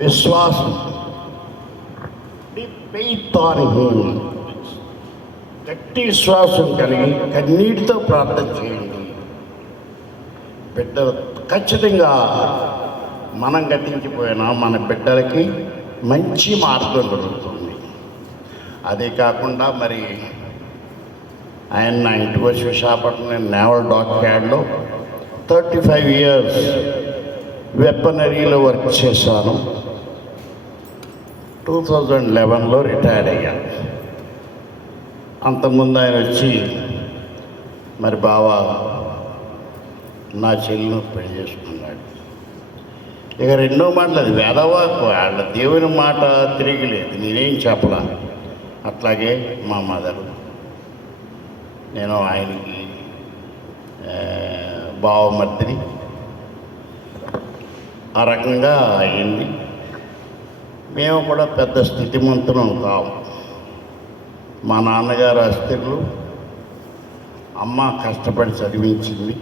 విశ్వాసం, faith on him, గట్టి విశ్వాసం కలిగి కన్నీటితో ప్రార్థన చేయండి. బిడ్డలు ఖచ్చితంగా మనం గతించిపోయినా మన బిడ్డలకి మంచి మార్గం దొరుకుతుంది. అదే కాకుండా మరి ఆయన నా ఇంటికి వచ్చి విశాఖపట్నం, నేను నేవల్ డాక్యార్డ్లో 35 years వెపనరీలో వర్క్ చేశాను. 2011లో రిటైర్డ్ అయ్యాను. అంతకుముందు ఆయన వచ్చి మరి బావా నా చెల్లిని పెళ్లి చేసుకున్నాడు. ఇక రెండో మాటలు అది వేదవాకు, వాళ్ళ దేవుని మాట తిరిగిలేదు, నేనేం చెప్పలా. అట్లాగే మా మదరు, నేను ఆయనకి బావమర్దిని, ఆ రకంగా అయింది. మేము కూడా పెద్ద స్థితిమంతులం కావు. మా నాన్నగారు అస్థిరులు, అమ్మ కష్టపడి చదివించింది.